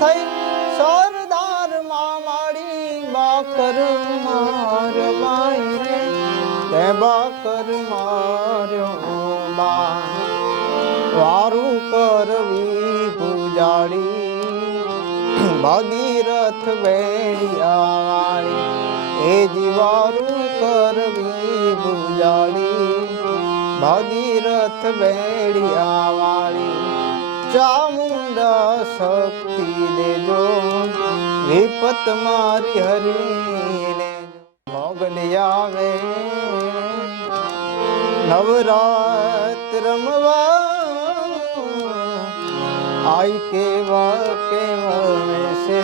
થઈ સરદાર માડી બાકર મારવાય રે તે બાકર માર્યો બા વારું કરવી પૂજાડી ભગીરથ વેડિયાવાળી એ જીવારું કરવી પૂજાડી ભગીરથ વેડિયાવાળી ચામુંડા શક્તિ દેજો વિપત મારી હરી લેજો મોગલી આવે નવરાત રમવા આઈ કેવા વેશે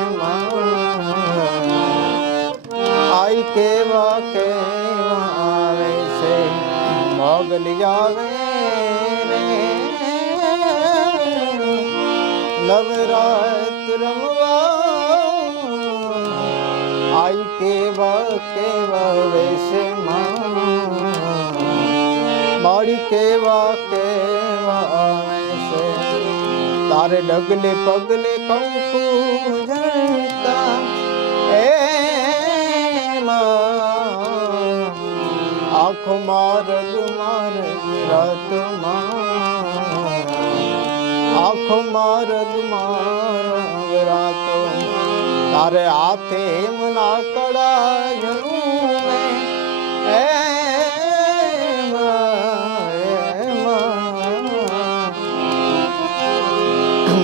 આઈ કેવા વેશે મોગલી આવે નવરાત રમવા આઈ કેવા વેશે મારી કેવા વેશે તારે ડગલે પગલે કંકુ જણતા આંખો મારગ આંખો મારગ રાતો તારે હાથે મના કડા જણું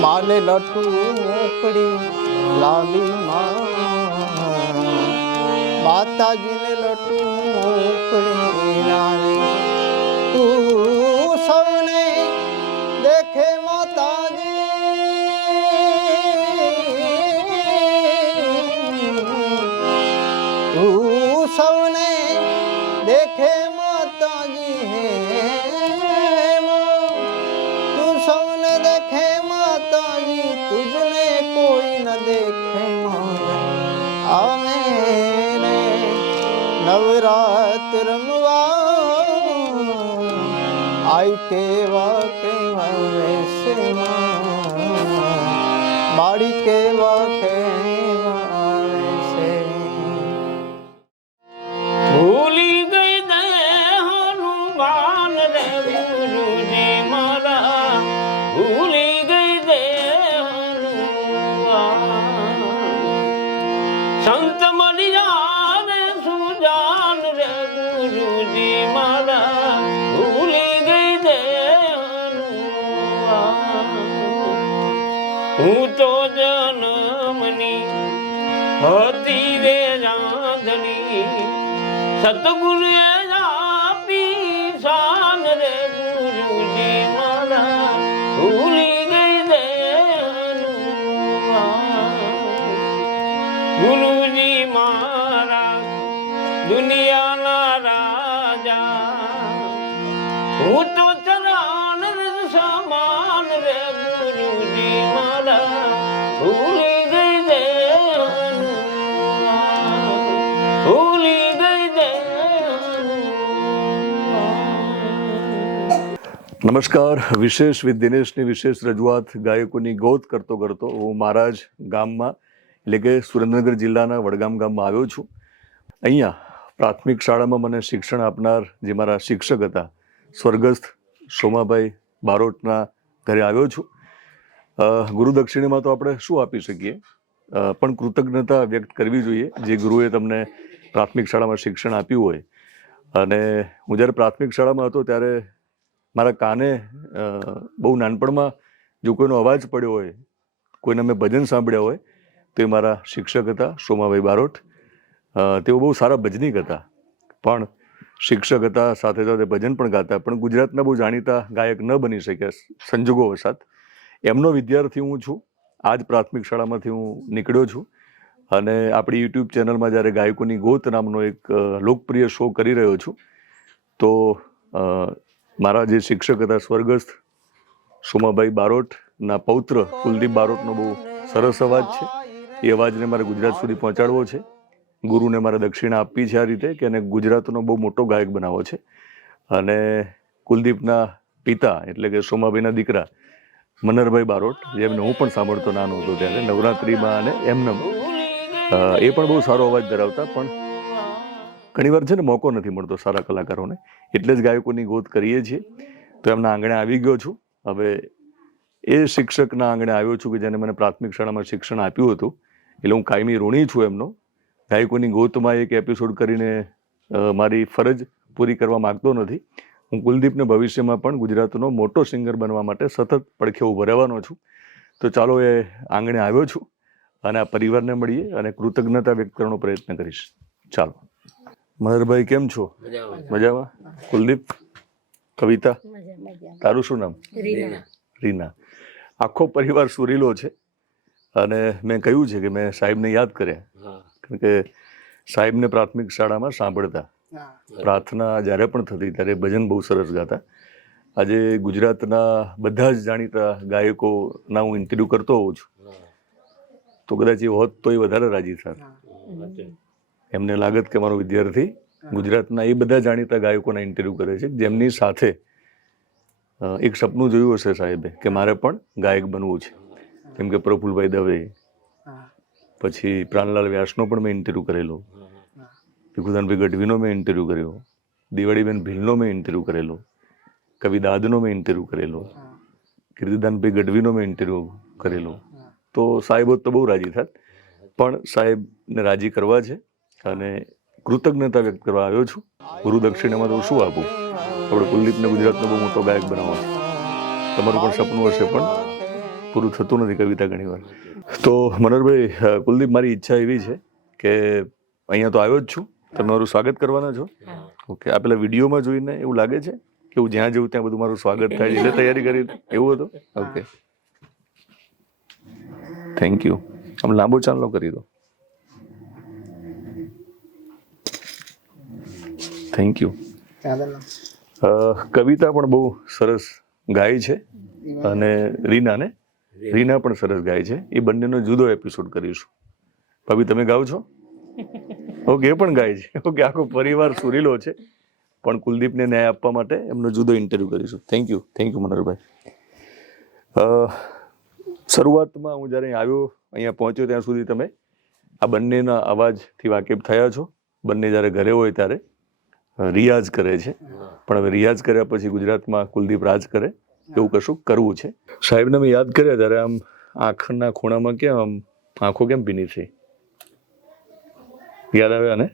માલે લટુ મોકડી લાલી માતાજીને લટુ મોકડી લાલી તું સૌને દેખે માતાજી તું સૌને દેખે માતાજી તું સૌને દેખે માતાજી તુજને કોઈ ન દેખે અમે નવરાત રમવા આઈ કેવા વેશે માડી કેવા વેશે ભૂલી ગઈ દે હનુમાન રે ગુરુજી મારા ભૂલી ગઈ દે હનુમાન સંત મળ્યા રે સુજાન રે ગુરુજી મારા ભૂલી ગઈ દે હનુમાન હું તો જન્મની હતી રે રાંધણી સતગુરુએ આપી શાન રે ગુરુજી મારા ભૂલી ગઈ દે હનુમાન ગુરુજી મારા દુનિયાના રાજા હું તો ચરણ સમાન રે ગુરુજી મારા ભૂલી ગઈ દે હનુમાન ભૂલી નમસ્કાર. વિશેષ વિથ દિનેશની વિશેષ રજૂઆત ગાયકોની ગોત કરતો હું મહારાજ ગામમાં એટલે કે સુરેન્દ્રનગર જિલ્લાના વડગામ ગામમાં આવ્યો છું. અહીંયા પ્રાથમિક શાળામાં મને શિક્ષણ આપનાર જે મારા શિક્ષક હતા સ્વર્ગસ્થ સોમાભાઈ બારોટના ઘરે આવ્યો છું. ગુરુ દક્ષિણામાં તો આપણે શું આપી શકીએ, પણ કૃતજ્ઞતા વ્યક્ત કરવી જોઈએ જે ગુરુએ તમને પ્રાથમિક શાળામાં શિક્ષણ આપ્યું હોય. અને હું જ્યારે પ્રાથમિક શાળામાં હતો ત્યારે મારા કાને બહુ નાનપણમાં જો કોઈનો અવાજ પડ્યો હોય, કોઈને મેં ભજન સાંભળ્યા હોય તો એ મારા શિક્ષક હતા સોમાભાઈ બારોટ. તેઓ બહુ સારા ભજનીક હતા, પણ શિક્ષક હતા, સાથે સાથે ભજન પણ ગાતા, પણ ગુજરાતના બહુ જાણીતા ગાયક ન બની શક્યા સંજોગો વસાત. એમનો વિદ્યાર્થી હું છું. આ જ પ્રાથમિક શાળામાંથી હું નીકળ્યો છું અને આપણી યુટ્યુબ ચેનલમાં જ્યારે ગાયકોની ગોત નામનો એક લોકપ્રિય શો કરી રહ્યો છું. તો મારા જે શિક્ષક હતા સ્વર્ગસ્થ સોમાભાઈ બારોટના પૌત્ર કુલદીપ બારોટનો બહુ સરસ અવાજ છે. એ અવાજને મારે ગુજરાત સુધી પહોંચાડવો છે. ગુરુને મારે દક્ષિણા આપવી છે આ રીતે કે એને ગુજરાતનો બહુ મોટો ગાયક બનાવવો છે. અને કુલદીપના પિતા એટલે કે સોમાભાઈના દીકરા મનહરભાઈ બારોટ, જેમને હું પણ સાંભળતો નાનો હતો ત્યારે નવરાત્રિમાં અને એમનેમ એ પણ બહુ સારો અવાજ ધરાવતા, પણ ઘણીવાર છે ને મોકો નથી મળતો સારા કલાકારોને, એટલે જ ગાયકોની ગોત કરીએ છીએ. તો એમના આંગણે આવી ગયો છું. હવે એ શિક્ષકના આંગણે આવ્યો છું કે જેને મને પ્રાથમિક શાળામાં શિક્ષણ આપ્યું હતું, એટલે હું કાયમી ઋણી છું એમનો. ગાયકોની ગોતમાં એક એપિસોડ કરીને મારી ફરજ પૂરી કરવા માગતો નથી. હું કુલદીપને ભવિષ્યમાં પણ ગુજરાતનો મોટો સિંગર બનવા માટે સતત પડખે ઊભો રહેવાનો છું. તો ચાલો એ આંગણે આવ્યો છું અને આ પરિવારને મળીએ અને કૃતજ્ઞતા વ્યક્ત કરવાનો પ્રયત્ન કરીશ. ચાલો. મનહરભાઈ કેમ છો? મજામાં. કુલદીપ, કવિતા, તારું શું નામ? રીના. આખો પરિવાર સુરીલો છે અને મેં કહ્યું છે કે મેં સાહેબને યાદ કર્યા, કારણ કે સાહેબને પ્રાથમિક શાળામાં સાંભળતા. પ્રાર્થના જ્યારે પણ થતી ત્યારે ભજન બહુ સરસ ગાતા. આજે ગુજરાતના બધા જ જાણીતા ગાયકોના હું ઇન્ટરવ્યૂ કરતો હોઉં છું, તો કદાચ એ હોત તો એ વધારે રાજી થાત. એમને લાગત કે મારો વિદ્યાર્થી ગુજરાતના એ બધા જાણીતા ગાયકોના ઇન્ટરવ્યૂ કરે છે જેમની સાથે એક સપનું જોયું હશે સાહેબે કે મારે પણ ગાયક બનવું છે. જેમ કે પ્રફુલભાઈ દવે, પછી પ્રાણલાલ વ્યાસનો પણ મેં ઇન્ટરવ્યૂ કરેલો, ભીખુદાનભાઈ ગઢવીનો મેં ઇન્ટરવ્યૂ કર્યો, દિવાળીબેન ભીલનો મેં ઇન્ટરવ્યૂ કરેલો, કવિ દાદનો મેં ઇન્ટરવ્યૂ કરેલો, કીર્તિદાનભાઈ ગઢવીનો મેં ઇન્ટરવ્યૂ કરેલો. તો સાહેબો તો બહુ રાજી થાત, પણ સાહેબને રાજી કરવા છે અને કૃતજ્ઞતા વ્યક્ત કરવા આવ્યો છું. ગુરુ દક્ષિણામાં તો શું આપું? આપણે કુલદીપને ગુજરાતનો બહુ મોટો ગાયક બનાવવો છે. તમારું પણ સપનું હશે પણ પૂરું થતું નથી કવિતા ઘણીવાર. તો મનહરભાઈ, કુલદીપ, મારી ઈચ્છા એવી છે કે અહીંયા તો આવ્યો જ છું, તમે મારું સ્વાગત કરવાના છો. ઓકે. આ પેલા વિડીયોમાં જોઈને એવું લાગે છે કે હું જ્યાં જઉં ત્યાં બધું મારું સ્વાગત થાય છે એટલે તૈયારી કરી એવું હતું? Okay, thank you. આમ લાંબો ચાંદલો કરી દો. Thank you. કવિતા પણ બહુ સરસ ગાય છે અને રીના પણ સરસ ગાય છે. એ બંનેનો જુદો એપિસોડ કરીશું. ભાભી, તમે ગાઓ છો? ઓકે, એ પણ ગાય છે. ઓકે, આખો પરિવાર સુરીલો છે, પણ કુલદીપને ન્યાય આપવા માટે એમનો જુદો ઇન્ટરવ્યૂ કરીશું. થેન્ક યુ મનહરભાઈ. શરૂઆતમાં હું જ્યારે અહીંયા પહોંચ્યો ત્યાં સુધી તમે આ બંનેના અવાજથી વાકેફ થયા છો. બંને જ્યારે ઘરે હોય ત્યારે રિયાઝ કરે છે, પણ હવે રિયાઝ કર્યા પછી ગુજરાતમાં કુલદીપ રાજ કરે એવું કશું કરવું છે. સાહેબને મેં યાદ કર્યા ત્યારે આમ આંખના ખૂણામાં કેમ આમ આંખો કેમ ભીની છે? યાદ આવ્યા ને?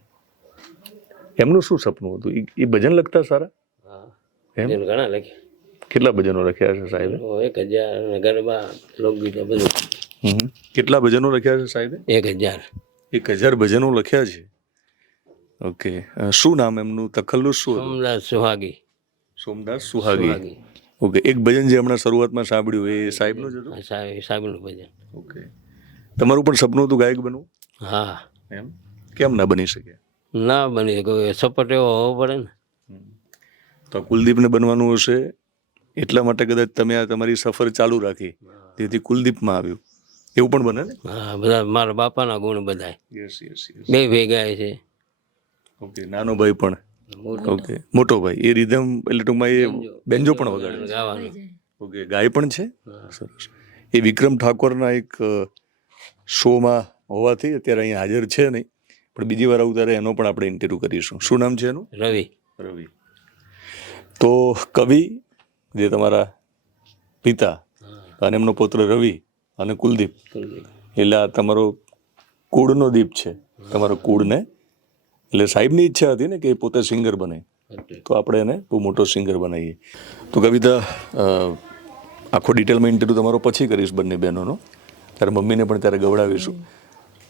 એમનું શું સપનું હતું? એ ભજન લખતા સારા? એમ ઘણા લખ્યા. કેટલા ભજનો લખ્યા છે સાહેબે? 1000 ગરબા લોકગીતો બધું. કેટલા ભજનો લખ્યા છે સાહેબે? 1000 ભજનો લખ્યા છે. ઓકે. શું નામ એમનું? તખલ્લુસ શું? સોમદાસ સુહાગી. ઓકે. એક ભજન જે હમણાં શરૂઆતમાં સાંભળ્યું એ સાહેબનું જ હતું? સાહેબનું ભજન. ઓકે. તમારું પણ સપનું હતું ગાયક બનવું? હા. એમ કેમ ના બની શકે? ના બની શકે, સપોર્ટ એવો હોવો પડે ને. તો કુલદીપને બનવાનું હશે એટલા માટે કદાચ તમે આ તમારી સફર ચાલુ રાખી, જેથી કુલદીપમાં આવ્યું એવું પણ બને ને? હા, બધા મારા બાપાના ગુણ બધા. Yes yes yes. બે ભેગા છે. ઓકે. નાનો ભાઈ પણ? ઓકે. મોટો ભાઈ એ રિધમ એટલે ટૂંકમાં એ બેન્જો પણ વગાડે ગાવાનું. ઓકે. ગાય પણ છે? સરસ. એ વિક્રમ ઠાકોરના એક શોમાં હોવાથી અત્યારે અહીંયા હાજર છે નહીં, પણ બીજી વાર આવું ત્યારે એનો પણ આપણે ઇન્ટરવ્યૂ કરીશું. શું નામ છે એનું? રવિ. તો કવિ જે તમારા પિતા અને એમનો પુત્ર રવિ અને કુલદીપ, એટલે આ તમારો કુળનો દીપ છે, તમારો કુળને. એટલે સાહેબની ઈચ્છા હતી ને કે એ પોતે સિંગર બને, તો આપણે એને બહુ મોટો સિંગર બનાવીએ. તો કવિતા, આખો ડિટેલમાં ઇન્ટરવ્યૂ તમારો પછી કરીશ બંને બહેનોનો, તારે મમ્મીને પણ ત્યારે ગવડાવીશું.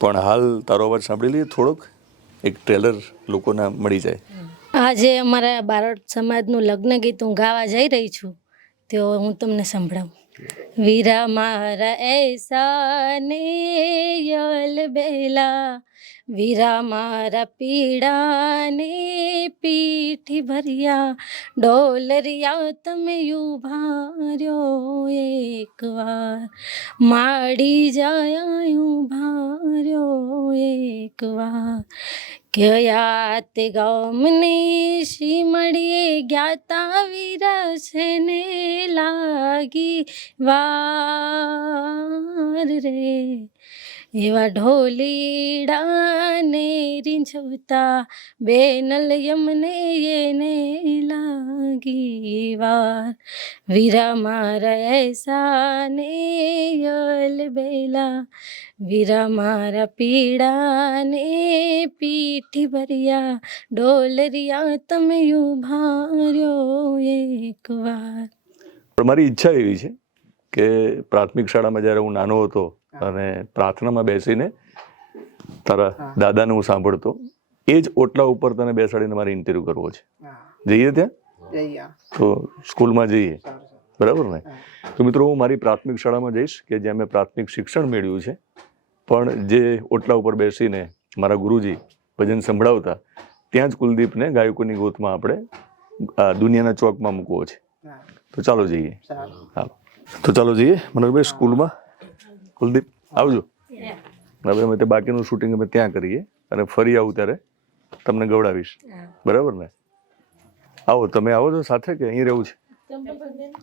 પણ હાલ તારો અવાજ સાંભળી લઈએ થોડોક, એક ટ્રેલર લોકોના મળી જાય. આજે અમારા બારોટ સમાજનું લગ્ન ગીત હું ગાવા જઈ રહી છું, તો હું તમને સંભળાવું. વીરા મારા એસા ને યલ બેલા, વીરા મારા પીડા ને પીઠી ભર્યા, ડોલરિયા તમે ઉભાર્યો એકવાર, માડી જાય ઉભાર્યો એકવાર, કયાત ગામની શીમળીએ જ્ઞાતા વીરા છે ને લાગી વાર રે એવા ઢોલીડાને રીંઝવતા બેનલ યમને એને લાગી વાર વીરા મારા એસા ને યલ બેલા વીરા મારા પીડાને પીઠી ભર્યા ડોલરિયા તમે ઉભાર્યો એક વાર. પણ મારી ઈચ્છા એવી છે કે પ્રાથમિક શાળામાં જ્યારે હું નાનો હતો અને પ્રાર્થનામાં બેસીને તારા દાદાને હું સાંભળતો, એ જ ઓટલા ઉપર તને બેસાડીને મારે ઇન્ટરવ્યુ કરવો છે. જઈએ ત્યાં? તો સ્કૂલમાં જઈએ, બરાબર ને? તો મિત્રો, હું મારી પ્રાથમિક શાળામાં જઈશ કે જ્યાં મેં પ્રાથમિક શિક્ષણ મેળવ્યું છે, પણ જે ઓટલા ઉપર બેસીને મારા ગુરુજી ભજન સંભળાવતા, ત્યાં જ કુલદીપને ગાયકોની ગોતમાં આપણે આ દુનિયાના ચોકમાં મૂકવો છે. તો ચાલો જઈએ. હાલો, તો ચાલો જઈએ મનોહરભાઈ સ્કૂલમાં. કુલદીપ આવજો. હવે અમે તે બાકીનું શૂટિંગ અમે ત્યાં કરીએ અને ફરી આવું ત્યારે તમને ગવડાવીશ, બરાબર ને? આવો, તમે આવો છો સાથે કે અહીં રહેવું છે?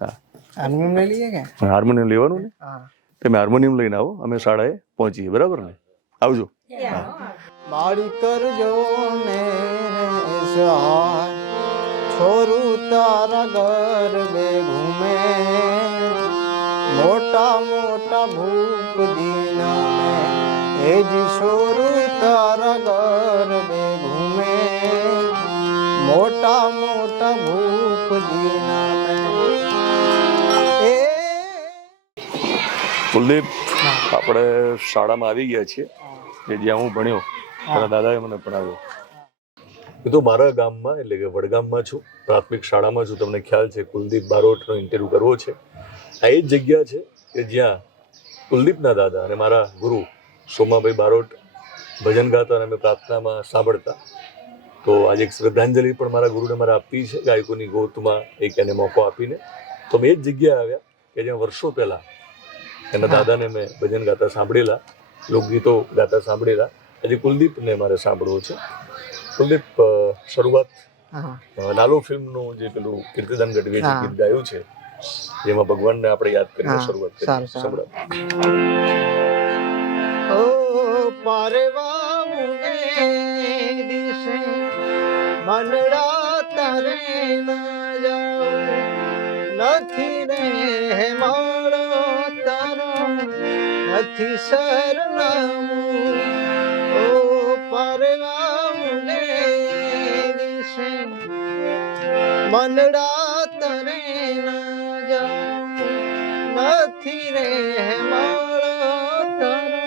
હા, હાર્મોનિયમ લઈ લઈએ કે? હાર્મોનિયમ લેવાનું ને? તમે હાર્મોનિયમ લઈને આવો, અમે શાળાએ પહોંચીએ, બરાબર ને? આવજો. મારી કરજો ને સહાય, છોરું તારા ગરબે ઘૂમે, મોટા મોટા ભૂપ દીના મેં એ જી છોરું તારા ગરબે ઘૂમે, મોટા મોટા ભૂપ દીના મેં. એ કુલદીપ, આપણે શાળામાં આવી ગયા છીએ કે જ્યાં હું ભણ્યો, મારા દાદાએ મને ભણાવ્યો. હું તો મારા ગામમાં એટલે કે વડગામમાં છું, પ્રાથમિક શાળામાં છું. તમને ખ્યાલ છે કુલદીપ બારોટનો ઇન્ટરવ્યુ કરવો છે. આ એ જ જગ્યા છે કે જ્યાં કુલદીપના દાદા અને મારા ગુરુ સોમાભાઈ બારોટ ભજન ગાતા અને અમે પ્રાર્થનામાં સાંભળતા. તો આજે એક શ્રદ્ધાંજલિ પણ મારા ગુરુને મારે આપવી છે, ગાયકોની ગોતમાં એક એને મોકો આપીને. તો અમે એ જ જગ્યાએ આવ્યા કે જ્યાં વર્ષો પહેલાં એના દાદાને મેં ભજન ગાતા સાંભળેલા, લોકગીતો ગાતા સાંભળેલા. આજે કુલદીપને મારે સાંભળવો છે. કુલદીપ, શરૂઆત નાલો ફિલ્મનું જે પેલું કીર્તિદાન ગઢવીએ જે ગીત ગાયું છે, જેમાં ભગવાનને આપણે યાદ કરીને શરૂઆત કરી. સંભળાવો. ઓ પારવાને દિશે મનડા તારે ના જાઓ, નથી રે માળો તારો, નથી સરનામું. ઓ પારવાને દિશે મનડા તારે ના જાઓ, નથી રે માળો તારો,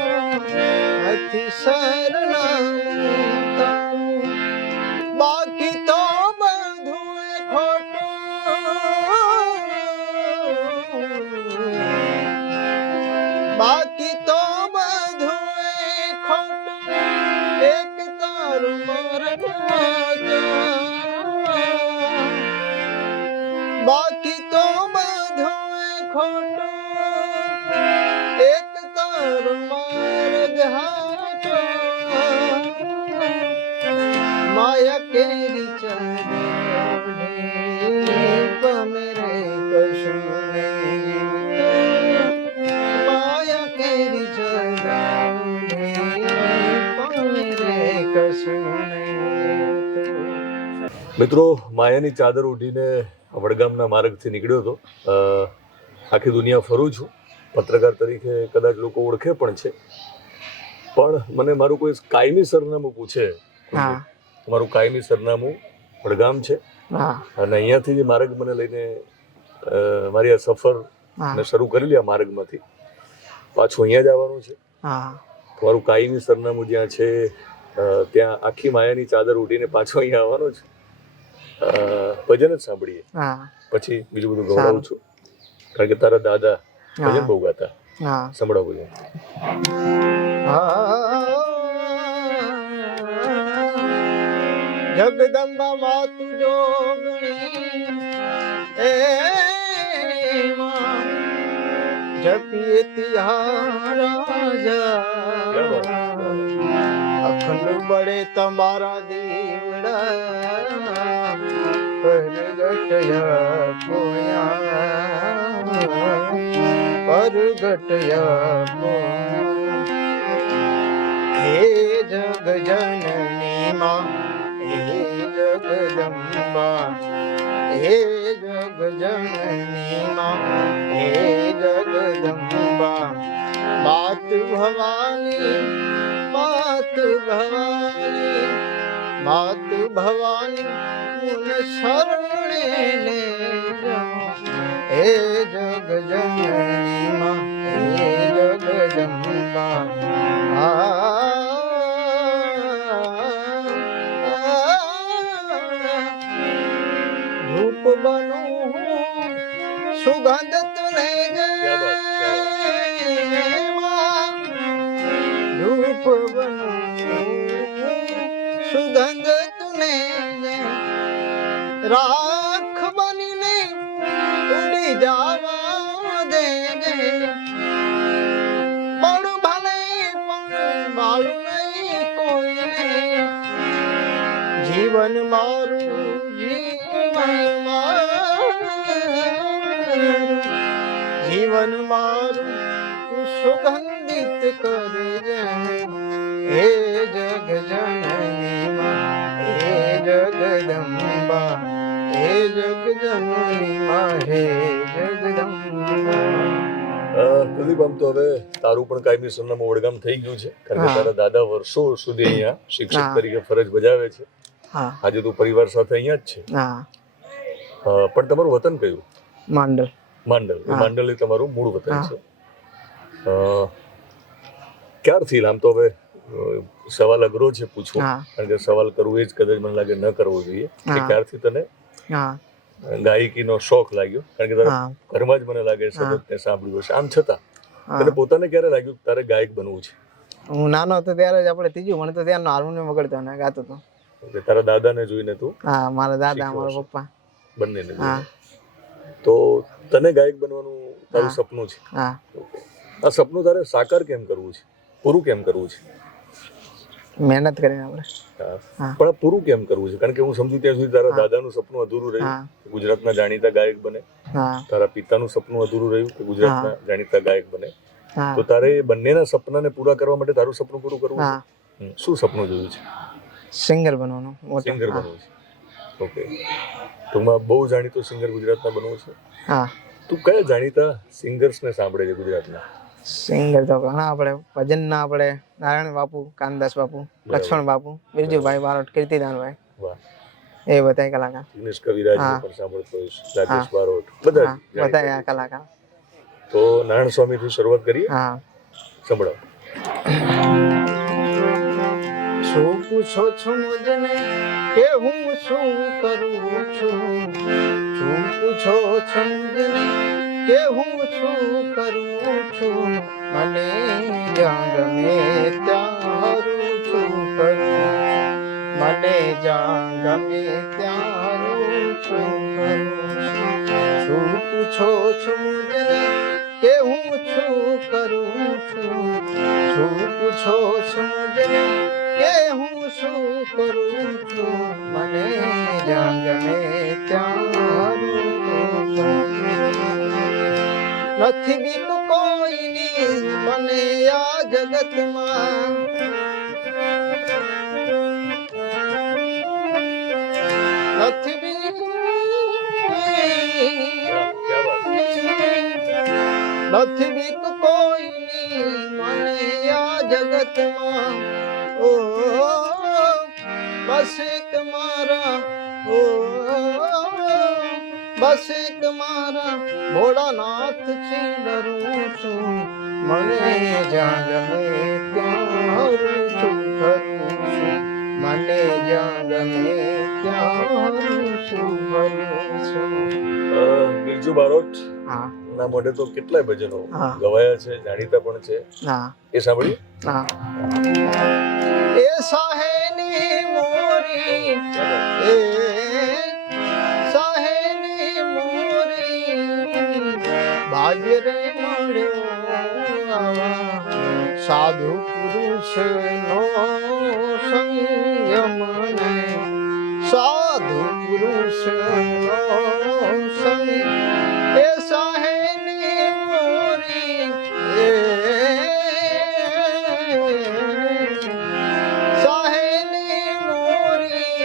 નથી સરનામું તારું. બાકી તો બધું ખોટું, બાકી તો બધું ખોટું, એક તારું મરણ. બાકી તો બધું ખોટું, એક તારું માર્ગ હાટો. માયા કેરી ચંદે પમેરે કશું નહીં, માયા કેરી ચંદે પમેરે કશું નહીં. મિત્રો, માયાની ચાદર ઉઠીને વડગામના માર્ગથી નીકળ્યો હતો. આખી દુનિયા ફરું છું, પત્રકાર તરીકે કદાચ લોકો ઓળખે પણ છે, પણ મને મારું કોઈ કાયમી સરનામું પૂછે, મારું કાયમી સરનામું વડગામ છે. અને અહીંયાથી જે માર્ગ મને લઈને મારી આ સફર મેં શરૂ કરેલી, આ માર્ગમાંથી પાછું અહીંયા જ આવવાનું છે. મારું કાયમી સરનામું જ્યાં છે ત્યાં આખી માયાની ચાદર ઉઠીને પાછું અહીંયા આવવાનું છે. ભજન જ સાંભળીએ, પછી બીજું બધું ગવડાવું છું, કારણ કે તારા દાદા ભજન બહુ ગાતા. સંભળાવું છે. જગદંબા માતુ જોગણી એ માં જપીએ તિહારા જા, ખંડ બળે તમારા દીવડા પરગટયા કોયા પરગટયા કોયા હે જગ જનની માં હે જગદંબા હે જગ જનની માં હે જગદંબા માત ભવાની માત ભવાની માત ભવાની મુન શરણે લે હે જગ જનની માં હે જગદંબા ધૂપ બનો સુગંધ તુને ધૂપ બનો સુગંધ તુને રાખ બનીને ઉડી જાવા દે બળું ભલે પણ બાળું નહીં કોઈને જીવન મારું જીવન મારું સુગંધિત કરજે હે જગ જનની માં હે જગદંબા હે જગ જનની માં હે જગદંબા પ્રદીપ, આમ તો હવે તારું પણ કાયમી સરનામું વડગામ થઈ ગયું છે, કારણ કે તારા દાદા વર્ષો સુધી અહીંયા શિક્ષક તરીકે ફરજ બજાવે છે. આજે તું પરિવાર સાથે અહીંયા જ છે. પણ તમારું વતન કયું? માંડલ. માંડલ. માંડલ એ તમારું મૂળ વતન છે. ક્યારથી? આમ તો હવે સવાલ અઘરો છે પૂછવો, કારણ કે સવાલ કરવું એ જ કદાચ મને લાગે ન કરવો જોઈએ કે ક્યારથી તને ગાયકીનો શોખ લાગ્યો? કારણ કે તારા ઘરમાં જ મને લાગે સતત તે સાંભળ્યું હશે. આમ છતાં તને પોતાને ક્યારે લાગ્યું તારે ગાયક બનવું છે? હું નાનો હતો ત્યારે જ આપણે ત્રીજું ભણતો ત્યારે હાર્મોનિયમ વગાડતો અને ગાતો હતો. તારા દાદાને જોઈને તું? હા, મારા દાદા મારા પપ્પા બંનેને જોઈને. તો તને ગાયક બનવાનું તારું સપનું છે. આ સપનું તારે સાકાર કેમ કરવું છે, પૂરું કેમ કરવું છે? મહેનત કરીને આપણે. પણ આ પૂરું કેમ કરવું છે? કારણ કે હું સમજુ ત્યાં સુધી તારા દાદાનું સપનું અધૂરું રહ્યું, ગુજરાતના જાણીતા ગાયક બને. તારા પિતાનું સપનું અધૂરું રહ્યું કે ગુજરાતના જાણીતા ગાયક બને. તો તારે બંનેના સપનાને પૂરા કરવા માટે તારું સપનું પૂરું કરવું છે. શું સપનું જોયું છે? સિંગર બનવાનું. સિંગર બનવું છે. ઓકે. ટૂંકમાં બહુ જાણીતો સિંગર ગુજરાતના બનવું છે. તું કયા જાણીતા સિંગર્સને સાંભળે છે ગુજરાતના? સિંગર તો ઘણા આપણે ભજનના આપણે નારાયણ બાપુ, કાનદાસ બાપુ, લક્ષ્મણ બાપુ, બિરજુભાઈ બારોટ, કીર્તિદાનભાઈ, એ બધા કલાકાર. દિનેશ કવિરાજ પણ સાંભળતો હોઈશ, રાજેશ બારોટ, બધા કલાકાર. તો નારાયણ સ્વામી થી શરૂઆત કરીએ. સંભળાવો. શું પૂછો છો મુજને કે હું શું કરું છું? શું પૂછો છો મુજને કે હું શું કરું છું? મને જ્યાં ગમે ત્યાં હરું છું કરું, મને જ્યાં ગમે ત્યાં હરું છું કરું. શું પૂછો છો મુજને કે હું શું કરું છું? શું પૂછો છો મુજને કે હું શું કરું છું? મને જ્યાં ગમે ત્યાં નથી બીક કોઈની મને આ જગતમાં. નથી બીક નથી બીક કોઈની મને આ જગતમાં. ઓ બસ એક મારા, ઓ બસ એક મારા ભોળાનાથ થી ડરું છું. મને જ્યાં ગમે ત્યાં હરું છું ફરું છું. મને જ્યાં ગમે ત્યાં હરું છું ફરું છું. બિરજુ બારોટ ના મોઢે તો કેટલાય ભજનો ગવાયા છે, જાણીતા પણ છે. એ સાંભળ્યું? એ સાહેની મોરી, એ સાહેની મોરી, ભાગ્ય રે મળ્યો સાધુ સાધુ પુરુષનો સંયમ ને સાધુ પુરુષનો સંગ એ સાહેની મોરી સાહેની મોરી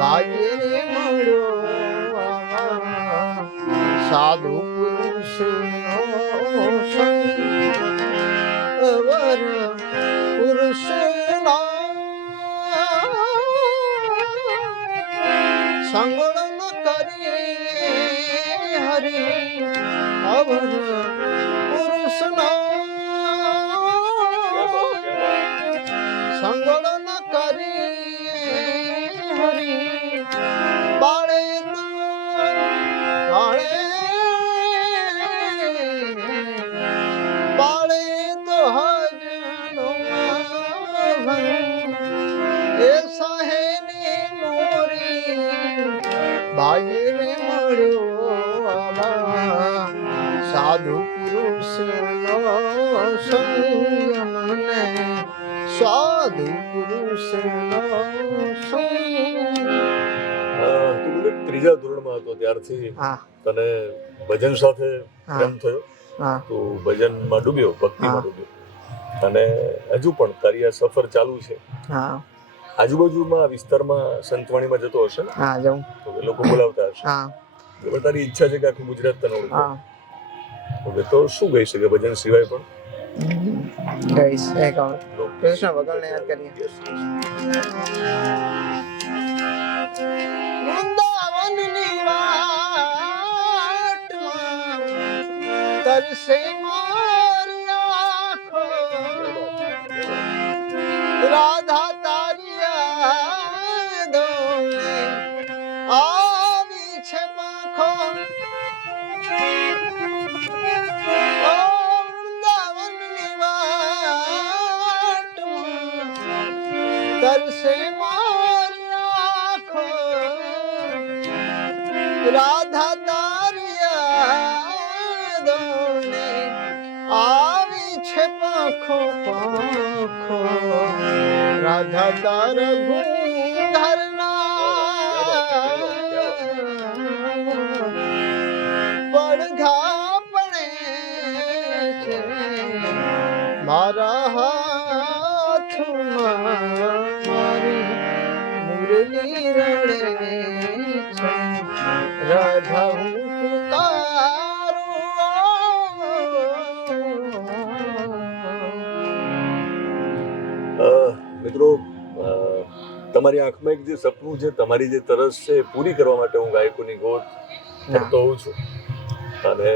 ભાગ્યને મળ્યો સાધુ પુરુષનો સંગ વર પુરુષના સંગળ ન કરી હરી અવર પુરુષના સંગળ ન કરી હરી બાળે બાળે તો હજનો એ સાહેની મોરી બાયરે મળ્યો સાધુ પુરુષનો સંયમ ને સાધુ પુરુષનો સંયમ. તું બોલે ત્રીજા ધોરણમાં હતો ત્યારથી હા તને ભજન સાથે પ્રેમ થયો, હા તું ભજનમાં ડૂબ્યો, ભક્તિમાં હા. ડૂબ્યો, અને હજુ પણ તારી આ સફર ચાલુ છે. હા આજુબાજુમાં આ વિસ્તારમાં સંતવાણીમાં જતો હશે ને, હા જાઉં. તો એ લોકો બોલાવતા હશે. હા હવે તારી ઈચ્છા છે કે આખું ગુજરાત તને ઓળખે. હા હવે તો શું કહી શકે ભજન સિવાય પણ? ગઈશ એક કૃષ્ણ ભગવાનને યાદ કરીએ. Yes, yes. વૃંદાવનની વાટમાં તરસે મારી આંખો રાધા તારી યાદોને આવી છે પાંખો ઓ વૃંદાવનની વાટમાં તરસે મારી આંખો રાધા તારી યાદોને આવી છે પાંખો પાંખો રાધા તારા ગુંધરના પડઘા પડે છે મારા હાથમાં મારી મુરલી રડે છે રાધા હું મિત્રો, તમારી આંખમાં એક જે સપનું છે, તમારી જે તરસ છે એ પૂરી કરવા માટે હું ગાયકોની ગોત કરતો હોઉં છું. અને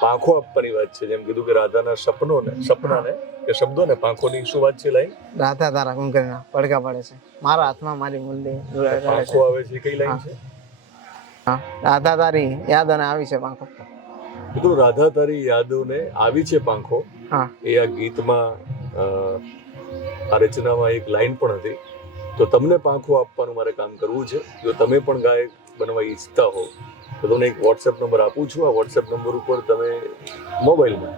પાંખો આપવાની વાત છે, જેમ કીધું કે રાધાના સપનાને કે શબ્દોને પાંખોની શું વાત છે? લાઈન રાધા તારા કુંકરના પડઘા પડે છે મારા હાથમાં મારી મુરલી રડે પાંખો છે. આવે છે, કઈ લાઈન છે? હા રાધા તારી યાદોને આવી છે પાંખો. મિત્રો, રાધા તારી યાદોને આવી છે પાંખો, હા એ આ ગીતમાં આ રચનામાં એક લાઈન પણ હતી. તો તમને પાંખો આપવાનું મારે કામ કરવું છે. જો તમે પણ ગાયક બનવા ઈચ્છતા હો તો તમને એક વોટ્સએપ નંબર આપું છું. આ વોટ્સએપ નંબર ઉપર તમે મોબાઈલમાં,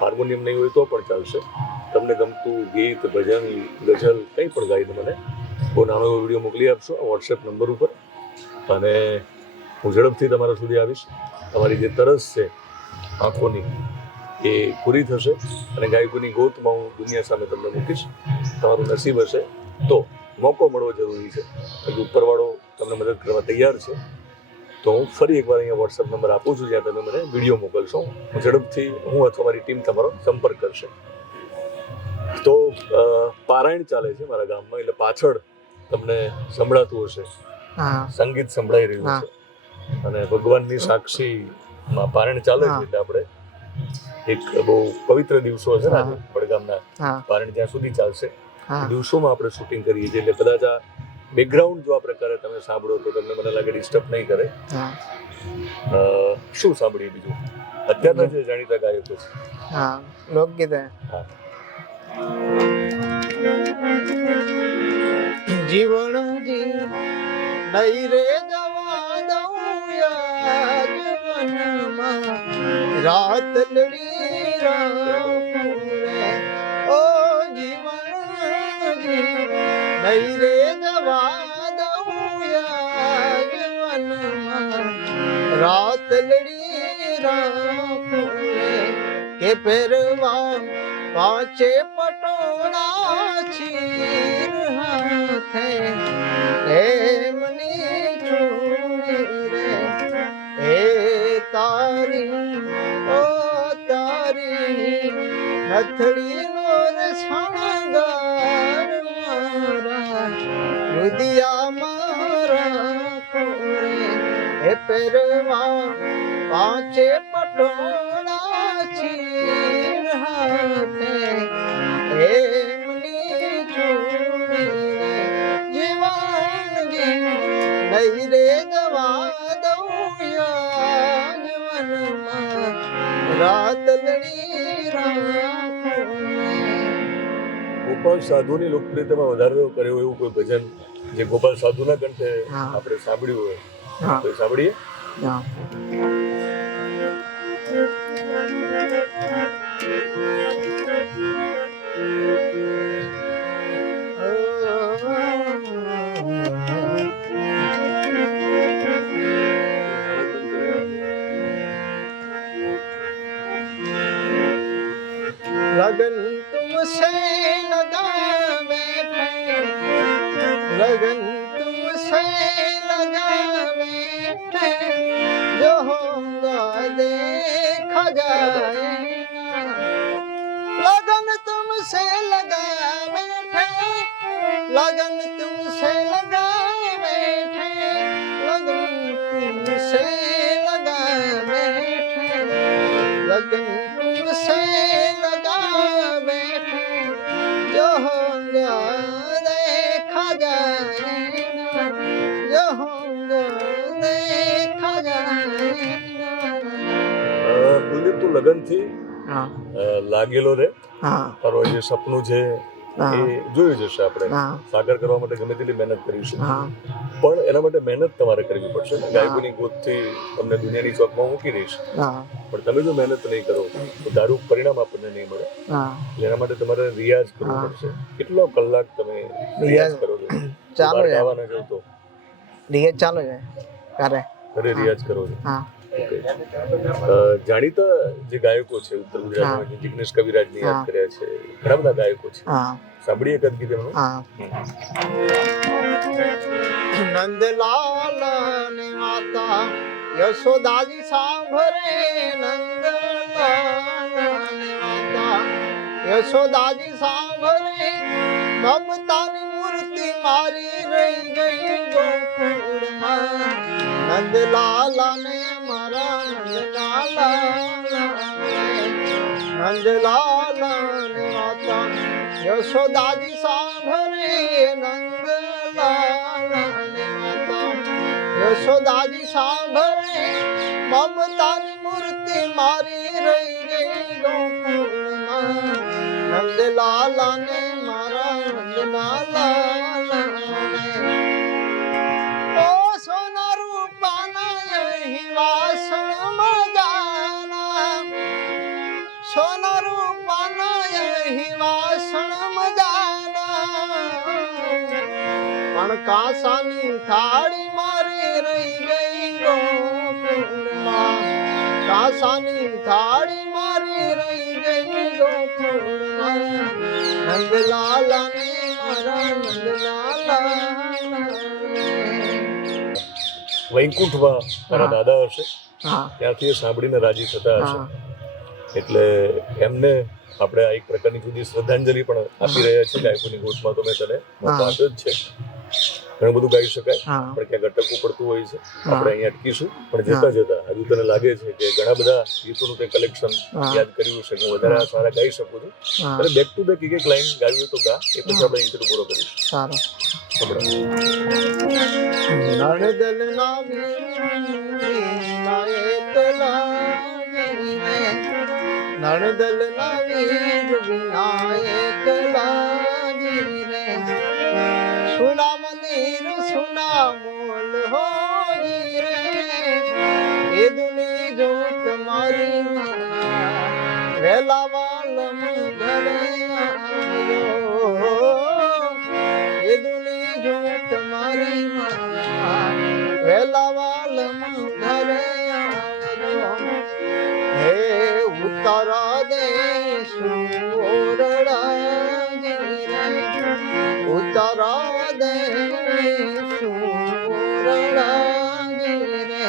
હાર્મોનિયમ નહીં હોય તો પણ ચાલશે, તમને ગમતું ગીત, ભજન, ગઝલ કંઈ પણ ગાઈને મને બહુ નાનો એવો વિડીયો મોકલી આપશો આ વોટ્સએપ નંબર ઉપર, અને હું ઝડપથી તમારા સુધી આવીશ. તમારી જે તરસ છે આંખોની એ પૂરી થશે, અને ગાયકોની ગોતમાં હું દુનિયા સામે તમને મૂકીશ. તમારું નસીબ હશે તો મોકો મળવો જરૂરી છે. હજુ ઉપરવાળો તમને મદદ કરવા તૈયાર છે. તો હું ફરી એકવાર અહીંયા વોટ્સએપ નંબર આપું છું, જ્યાં તમે મને વિડીયો મોકલશો. ઝડપથી હું અથવા મારી ટીમ તમારો સંપર્ક કરશે. તો પારાયણ ચાલે છે મારા ગામમાં, એટલે પાછળ તમને સંભળાતું હશે, હા સંગીત સંભળાઈ રહ્યું હા. છે, અને ભગવાનની સાક્ષીમાં પારાયણ ચાલે છે. હા. એટલે આપણે એક બહુ પવિત્ર દિવસો હશે ને આજે હા. વડગામના, હા પારાયણ જ્યાં સુધી ચાલશે હા દિવસોમાં આપણે શૂટિંગ કરીએ છીએ. એટલે કદાચ આ બેકગ્રાઉન્ડ જો આ પ્રકારે તમે સાંભળો તો તમને મને લાગે ડિસ્ટર્બ નહીં કરે. હા શું સાંભળીએ બીજું? અત્યારના જે જાણીતા ગાયકો છે. હા લોકગીત હે. હા. જીવન જી નહીં રે જવા દઉં યાજવનમાં રાત લડી રાપુરે ઓ નહીં રે જવા દઉં યજ્ઞમાં રાત લડી રાખું રે કે પહેરવા પાંચે પટોળા ચીર હાથે એમની ચૂડી રે એ તારી ઓ તારી નથડીનો રસણગાર મારા રુદિયા મારા ખોરે એ પહેરવા પાંચે પટોળા ચીર હાથે એમની ચૂડી રે જીવાનગી નહીં રે જવા દઉં યજ્ઞમાં રાત લડી રાખું ગોપાલ સાધુની લોકપ્રિયતામાં વધારો કર્યો એવું કોઈ ભજન જે ગોપાલ સાધુના કંઠે હા. આપણે સાંભળ્યું હોય હા તો એ સાંભળીએ. હા लगन तुमसे लगा बैठे लगन तुमसे लगा बैठे जो होगा देखा जाएगा लगन तुमसे लगा बैठे लगन तुमसे लगा बैठे लगन तुमसे लगा बैठे लगन तुमसे जो होगा देखा जाएगा जो होगा देखा जाएगा. કુલદીપ, તું લગનથી હા લાગેલો રે. હા તારો જે સપનું છે હા એ જોયું જશે આપણે. હા સાકાર કરવા માટે ગમે તેટલી મહેનત કરીશું, હા પણ એના માટે મહેનત તમારે કરવી પડશે ને. ગાયકોની ગોદથી તમને દુનિયાની ચોકમાં મૂકી દઈશ, હા પણ તમે જો મહેનત નહીં કરો તો તારું પરિણામ આપણને નહીં મળે. હા એટલે એના માટે તમારે રિયાઝ કરવો પડશે. કેટલો કલાક તમે રિયાઝ રિયાઝ કરો છો? ચાલો બહાર યાર. ગાવાના જાઓ તો રિયાઝ ચાલુ છે કરે ઘરે રિયાઝ કરો છો? હા ઓકે. જાણીતા જે ગાયકો છે ઉત્તર ગુજરાતમાં, જિગ્નેશ કવિરાજને યાદ હા. કર્યા છે, ઘણા બધા ગાયકો છે. હા સાંભળીએ કદ ગીત એમનું. હા નંદલાલ ને માતા યશોદાજી સાંભળે નંદલાલ ને માતા યશોદાજી સાંભળે મમતાની મૂર્તિ મારી રહી ગઈ ગોકુળમાં નંદલાલ ને મારા નંદલાલ ને માતા યશોદાજી સાંભળે નંદલાલ ને માતા યશોદાજી સાંભળે મમતાની મૂર્તિ મારી રહી ગઈ ગોકુળમાં નંદલાલ ને મારા નંદલાલ ઓ સોના રૂપાના વાસણ મજાના સોના રૂપાના વાસણ મજાના પણ કાસાની થાળી મારી રહી ગઈ ગોકુળમાં કાસાની થાળી મારી રહી ગઈ ગોકુળમાં નંદલાલ ને મારા નંદલાલ વૈકુંઠમાં તારા હા. દાદા હશે, હા ત્યાંથી એ સાંભળીને રાજી થતા હશે. હા એટલે એમને આપણે આ એક પ્રકારની જુદી શ્રદ્ધાંજલિ પણ આપી રહ્યા છીએ. ગાયકોની ગોઠમાં તો મેં તને મોકો આપ્યો જ છે. ઘણું બધું ગાઈ શકાય, હા પણ ક્યાંક અટકવું પડતું હોય છે. આપણે અહીંયા અટકીશું, પણ જતા જતા હજુ તને લાગે છે કે ઘણા બધા ગીતોનું તે કલેક્શન હા. યાદ કર્યું છે, હું વધારે સારા ગાઈ શકું છું. હા અને બેક ટુ બેક એક એક લાઈન ગાવી હોય તો ગા, એ પછી આપણે ઇન્ટરવ્યુ પૂરો કરીશું. સારું સંભળાવો. નણદલ ના વીરના એકલા વીરે નણદલ ના વીર વિના એકલા વીરે સુના મંદિર સુના મોલ હો વીરે એ દુની જોત મારી વેલા વાલમ ઘરે આવ્યો એ દુની સુરણાજી રે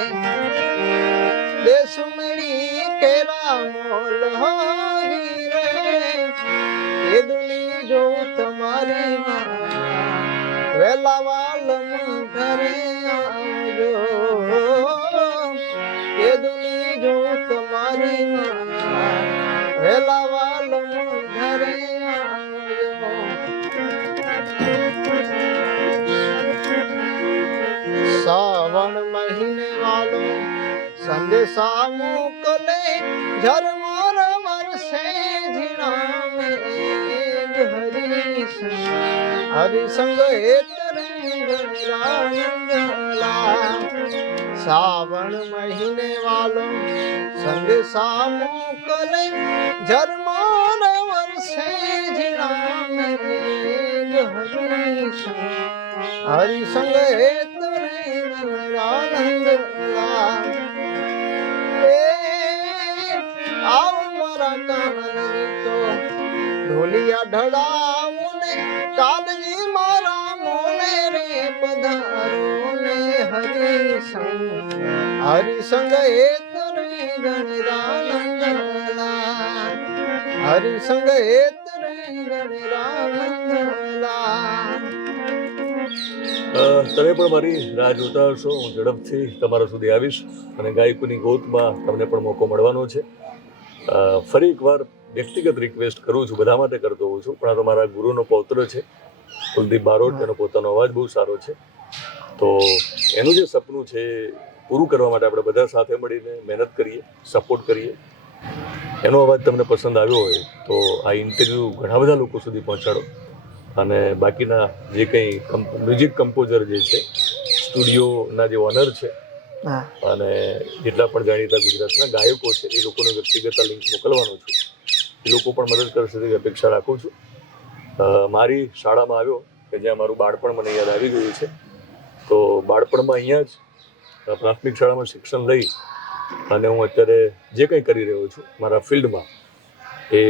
દેશ મેળી કેરા મોલ હોરી રે એ દુની જો તમારી વેલા વાલમ ઘરે આવજો એ દુની જો તમારી વેલા વાલમ ઘરે આવજો સાવણ મહિને વાલો સંદેશા મોકલે ઝરમર વરસે ઝીણા મેઘ હરિસંગ સાવણ મહિને વાલો સંદેશા મોકલે ઝરમર વરસે ઝીણા મેઘ હરિસંગ આવ મારા કાનની તો ઢોલિયા ઢળાવો ને કાલજી મારા મોને રે પધારો ને હરિસંગ એ તરે ગણરાનંદલા હરિસંગ એ તરે ગણરાનંદલા તમે પણ મારી રાહ જોતા હશો. હું ઝડપથી તમારા સુધી આવીશ અને ગાયકોની ગોતમાં તમને પણ મોકો મળવાનો છે. ફરી એકવાર વ્યક્તિગત રિક્વેસ્ટ કરું છું, બધા માટે કરતો હોઉં છું, પણ આ તો મારા ગુરુનો પૌત્ર છે કુલદીપ બારોટ. તેનો પોતાનો અવાજ બહુ સારો છે, તો એનું જે સપનું છે પૂરું કરવા માટે આપણે બધા સાથે મળીને મહેનત કરીએ, સપોર્ટ કરીએ. એનો અવાજ તમને પસંદ આવ્યો હોય તો આ ઇન્ટરવ્યૂ ઘણા બધા લોકો સુધી પહોંચાડો અને બાકીના જે કંઈ મ્યુઝિક કમ્પોઝર જે છે, સ્ટુડિયોના જે ઓનર છે અને જેટલા પણ જાણીતા ગુજરાતના ગાયકો છે એ લોકોને વ્યક્તિગત લિંક મોકલવાનો છું. એ લોકો પણ મદદ કરશે તેવી અપેક્ષા રાખું છું. મારી શાળામાં આવ્યો કે જ્યાં મારું બાળપણ મને યાદ આવી ગયું છે, તો બાળપણમાં અહીંયા જ પ્રાથમિક શાળામાં શિક્ષણ લઈ અને હું અત્યારે જે કંઈ કરી રહ્યો છું મારા ફિલ્ડમાં એ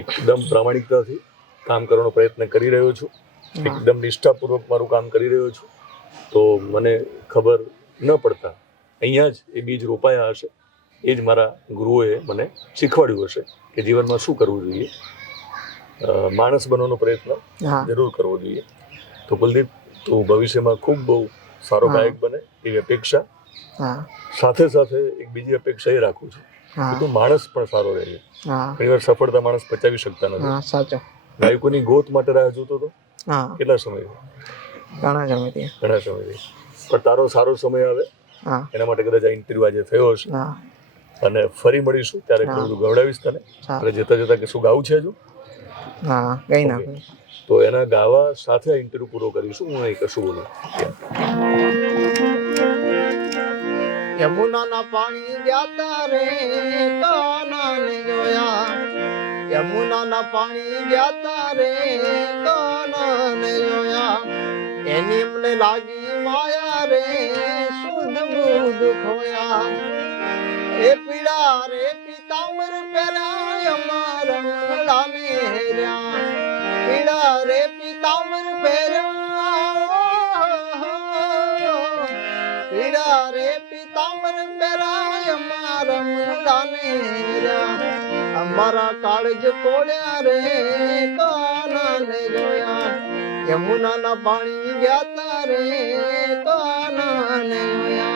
એકદમ પ્રામાણિકતાથી કામ કરવાનો પ્રયત્ન કરી રહ્યો છું. એકદમ નિષ્ઠાપૂર્વક મારું કામ કરી રહ્યો છું. તો મને ખબર ન પડતા અહીંયા જ એ બીજ રોપાયા હશે. એ જ મારા ગુરુઓએ મને શીખવાડ્યું હશે કે જીવનમાં શું કરવું જોઈએ, માણસ બનવાનો પ્રયત્ન જરૂર કરવો જોઈએ. તો કુલદીપ, તું ભવિષ્યમાં ખૂબ બહુ સારો ગાયક બને એવી અપેક્ષા, સાથે સાથે એક બીજી અપેક્ષા એ રાખું છું કે તું માણસ પણ સારો રહે. ઘણી વાર સફળતા માણસ પચાવી શકતા નથી. ગાયકોની ગોત માટે રાહ જોતો હતો કેટલા સમય? ઘણા સમયથી. પણ તારો સારો સમય આવે એના માટે કદાચ આ ઇન્ટરવ્યુ આજે થયો હશે અને ફરી મળીશું ત્યારે બધું ગવડાવીશ તને. એટલે જતા જતા કે શું ગાવું છે હજુ? તો એના ગાવા સાથે આ ઇન્ટરવ્યુ પૂરો કરીશું. હું અહીં કશું બોલું. યમુનાના પાણી ગયા રે કાનાને જોયા, યમુનાના પાણી ગયા રે કાનાને જોયા, એની મને લાગી માયા રે શુદ્ધ બુદ્ધ ખોયા. એ પીડા રે પિતાંબર પહેર્યા અમારા મલાને હેર્યા, પીડા રે પિતાંબર પહેર્યા, પીડા રે પિતાંબર પહેર્યા અમારા મલાને હેર્યા. અમારા કાળજ કોળ્યા રે કાનાને જોયા, યમુનાના પાણી ગયા રે કાનાને જોયા.